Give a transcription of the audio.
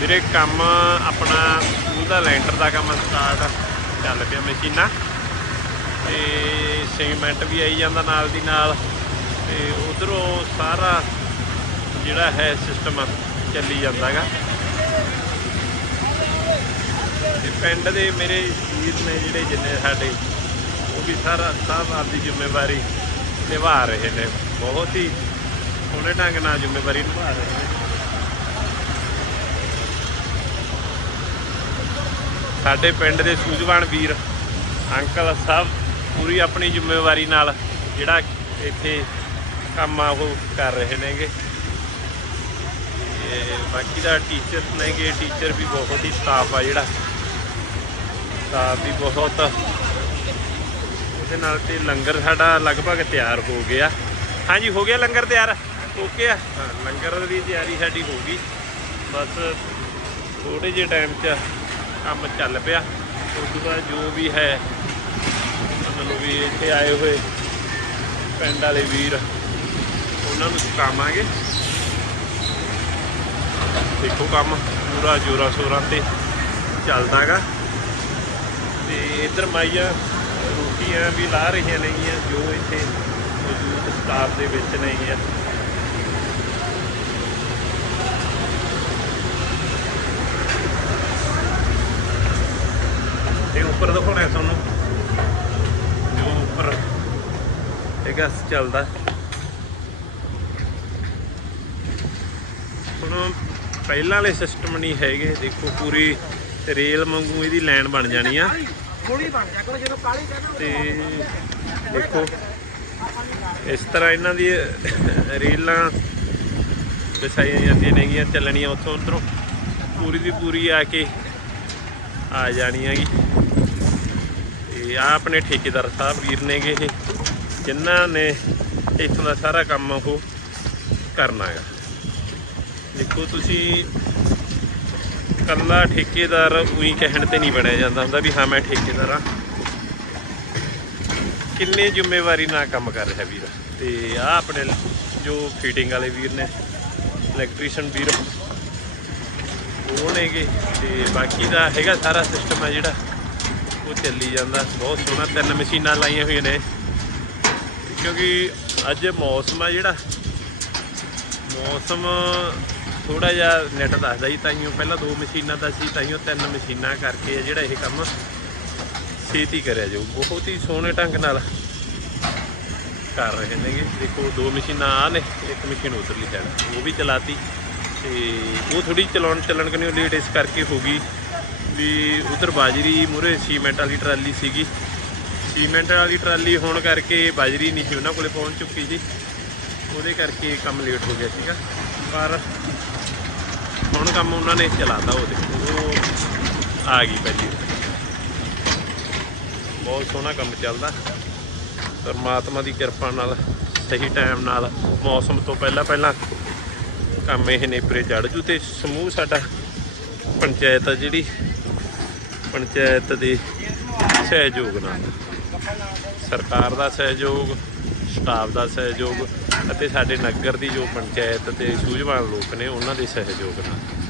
ਵੀਰੇ, ਕੰਮ ਆਪਣਾ ਸਕੂਲ ਦਾ ਲੈਂਟਰ ਦਾ ਕੰਮ ਸਟਾਰਟ ਚੱਲ ਪਿਆ ਮਸ਼ੀਨਾਂ। ਤੇ ਸੀਮੈਂਟ ਵੀ ਆਈ ਜਾਂਦਾ ਨਾਲ ਦੀ ਨਾਲ। ਤੇ ਉਧਰੋਂ ਸਾਰਾ ਜਿਹੜਾ ਹੈ ਸਿਸਟਮ ਚੱਲੀ ਜਾਂਦਾਗਾ। ਤੇ ਪਿੰਡ ਦੇ ਮੇਰੇ ਵੀਰ ਨੇ ਜਿਹੜੇ ਜਿੰਨੇ ਸਾਡੇ, ਉਹ ਵੀ ਸਾਰਾ ਸਭ ਆਪਦੀ ਜ਼ਿੰਮੇਵਾਰੀ ਨਿਭਾ ਰਹੇ ਨੇ। ਬਹੁਤ ਹੀ ਸੋਹਣੇ ਢੰਗ ਨਾਲ ਜ਼ਿੰਮੇਵਾਰੀ ਨਿਭਾ ਰਹੇ ਨੇ। ਸਾਡੇ ਪਿੰਡ ਦੇ ਸੂਝਵਾਨ ਵੀਰ ਅੰਕਲ ਸਭ ਪੂਰੀ ਆਪਣੀ ਜ਼ਿੰਮੇਵਾਰੀ ਨਾਲ ਜਿਹੜਾ ਇੱਥੇ ਕੰਮ ਆ ਉਹ ਕਰ ਰਹੇ ਨੇਗੇ। ਤੇ ਬਾਕੀ ਦਾ ਟੀਚਰਸ ਨੇਗੇ ਟੀਚਰ ਵੀ ਬਹੁਤ ਹੀ ਸਟਾਫ ਆ ਜਿਹੜਾ। ਸਟਾਫ ਵੀ ਬਹੁਤ। ਉਹਦੇ ਨਾਲ ਤੇ ਲੰਗਰ ਸਾਡਾ ਲਗਭਗ ਤਿਆਰ ਹੋ ਗਿਆ। ਹਾਂਜੀ ਹੋ ਗਿਆ ਲੰਗਰ ਤਿਆਰ? ਓਕੇ ਆ? ਹਾਂ, ਲੰਗਰ ਦੀ ਤਿਆਰੀ ਸਾਡੀ ਹੋ ਗਈ। ਬਸ ਥੋੜੇ ਜਿਹੇ ਟਾਈਮ 'ਚ ਕੰਮ ਚੱਲ ਪਿਆ। ਉਸ ਤੋਂ ਬਾਅਦ ਜੋ ਵੀ ਹੈ, ਮਤਲਬ ਵੀ ਇੱਥੇ ਆਏ ਹੋਏ ਪਿੰਡ ਵਾਲੇ ਵੀਰ, ਉਹਨਾਂ ਨੂੰ ਸਿਖਾਵਾਂਗੇ। ਦੇਖੋ ਕੰਮ ਪੂਰਾ ਜੋਰਾਂ ਸ਼ੋਰਾਂ ਤੇ ਚੱਲਦਾਗਾ। ਤੇ ਇੱਧਰ ਮਾਈਆਂ ਰੋਟੀਆਂ ਵੀ ਲਾ ਰਹੀਆਂ ਨੇਗੀਆਂ, ਜੋ ਇੱਥੇ ਮੌਜੂਦ ਸਟਾਫ ਦੇ ਵਿੱਚ ਨਹੀਂ ਹੈ ਉੱਪਰ ਦਿਖਾਉਣਾ ਤੁਹਾਨੂੰ। ਜੋ ਉੱਪਰ। ਹੈਗਾ ਚੱਲਦਾ। ਹੁਣ ਪਹਿਲਾਂ ਵਾਲੇ ਸਿਸਟਮ ਨਹੀਂ ਹੈਗੇ। ਦੇਖੋ ਪੂਰੀ ਰੇਲ ਵਾਂਗੂ ਇਹਦੀ ਲਾਈਨ ਬਣ ਜਾਣੀ ਆ। ਥੋੜੀ ਬਣ ਜਾ ਜਦੋਂ ਕਾਲੀ ਤੇ ਦੇਖੋ, ਇਸ ਤਰ੍ਹਾਂ ਇਹਨਾਂ ਦੀ ਰੇਲਾਂ ਵਿਛਾਈਆਂ ਜਾਂਦੀਆਂ ਨੇਗੀਆਂ, ਚੱਲਣੀਆਂ ਉੱਥੋਂ ਉੱਧਰੋਂ। ਪੂਰੀ ਦੀ ਪੂਰੀ ਆ ਕੇ ਆ ਜਾਣੀਆਂ ਗੀ ਤੇ ਆ ਆਪਣੇ ਠੇਕੇਦਾਰ ਸਾਹਿਬ ਵੀਰ ਨੇਗੇ ਇਹ, ਜਿਨ੍ਹਾਂ ਨੇ ਇੱਥੋਂ ਦਾ ਸਾਰਾ ਕੰਮ ਉਹ ਕਰਨਾ ਹੈਗਾ। ਦੇਖੋ ਤੁਸੀਂ ਕੱਲਾ ਠੇਕੇਦਾਰ ਉਹੀ ਕਹਿਣ ਤੇ ਨਹੀਂ ਬਣਿਆ ਜਾਂਦਾ ਹੁੰਦਾ ਵੀ ਹਾਂ, ਮੈਂ ਠੇਕੇਦਾਰ ਆ ਕਿੰਨੇ ਜ਼ਿੰਮੇਵਾਰੀ ਨਾਲ ਕੰਮ ਕਰ ਰਿਹਾ ਵੀਰ? ਤੇ ਆ ਆਪਣੇ ਜੋ ਫਿਟਿੰਗ ਵਾਲੇ ਵੀਰ ਨੇ ਇਲੈਕਟ੍ਰੀਸ਼ੀਅਨ ਵੀਰ, ਉਹ ਨੇਗੇ। ਤੇ ਬਾਕੀ ਦਾ ਹੈਗਾ ਸਾਰਾ ਸਿਸਟਮ ਹੈ ਜਿਹੜਾ। ਉਹ ਚੱਲੀ ਜਾਂਦਾ। ਬਹੁਤ ਸੋਹਣਾ ਤਿੰਨ ਮਸ਼ੀਨਾਂ ਲਾਈਆਂ ਹੋਈਆਂ ਨੇ। ਕਿਉਂਕਿ ਅੱਜ ਮੌਸਮ ਆ ਜਿਹੜਾ। ਮੌਸਮ ਥੋੜਾ ਜਿਹਾ ਨੈਟ ਦੱਸਦਾ ਜੀ ਤਾਈਓ ਪਹਿਲਾਂ ਦੋ ਮਸ਼ੀਨਾਂ ਦਾ ਸੀ ਤਾਈਓ ਤਿੰਨ ਮਸ਼ੀਨਾਂ ਕਰਕੇ ਜਿਹੜਾ ਇਹ ਕੰਮ ਛੇਤੀ ਕਰਿਆ ਜਾਊ। ਬਹੁਤ ਹੀ ਸੋਹਣੇ ਢੰਗ ਨਾਲ ਕਰ ਰਹੇ ਨੇਗੇ। ਦੇਖੋ, ਦੋ ਮਸ਼ੀਨਾਂ ਆ ਨੇ, ਇੱਕ ਮਸ਼ੀਨ ਉਧਰਲੀ ਸਾਈਡ ਉਹ ਵੀ ਚਲਾਤੀ ਤੇ ਉਹ ਥੋੜੀ ਚਲਾਉਣ ਚੱਲਣ ਕਨੀ ਲੇਟ ਇਸ ਕਰਕੇ ਹੋ ਗਈ। ਵੀ ਉਧਰ ਬਾਜਰੀ ਮੂਰੇ ਸੀਮੈਂਟ ਵਾਲੀ ਟਰਾਲੀ ਸੀਗੀ। ਸੀਮੈਂਟ ਵਾਲੀ ਟਰਾਲੀ ਹੋਣ ਕਰਕੇ ਬਾਜਰੀ ਨਹੀਂ ਸੀ ਉਹਨਾਂ ਕੋਲੇ ਪਹੁੰਚ ਚੁੱਕੀ ਸੀ। ਉਹਦੇ ਕਰਕੇ ਕੰਮ ਲੇਟ ਹੋ ਗਿਆ ਸੀਗਾ। ਪਰ ਹੁਣ ਕੰਮ ਉਹਨਾਂ ਨੇ ਚਲਾਤਾ ਉਹ ਦੇਖੋ, ਉਹ ਆ ਗਈ ਪਹਿਲੀ ਬਹੁਤ ਸੋਹਣਾ ਕੰਮ ਚੱਲਦਾ। ਪਰਮਾਤਮਾ ਦੀ ਕਿਰਪਾ ਨਾਲ, ਸਹੀ ਟਾਈਮ ਨਾਲ, ਮੌਸਮ ਤੋਂ ਪਹਿਲਾਂ ਪਹਿਲਾਂ ਕੰਮ ਇਹ ਨੇਪਰੇ ਚੜ ਜੂ ਤੇ ਸਮੂਹ ਸਾਡਾ ਪੰਚਾਇਤ ਆ ਜਿਹੜੀ ਪੰਚਾਇਤ ਦੇ ਸਹਿਯੋਗ ਨਾਲ। ਸਰਕਾਰ ਦਾ ਸਹਿਯੋਗ, ਸਟਾਫ ਦਾ ਸਹਿਯੋਗ ਅਤੇ ਸਾਡੇ ਨਗਰ ਦੀ ਜੋ ਪੰਚਾਇਤ ਤੇ ਸੂਝਵਾਨ ਲੋਕ ਨੇ, ਉਹਨਾਂ ਦੇ ਸਹਿਯੋਗ ਨਾਲ।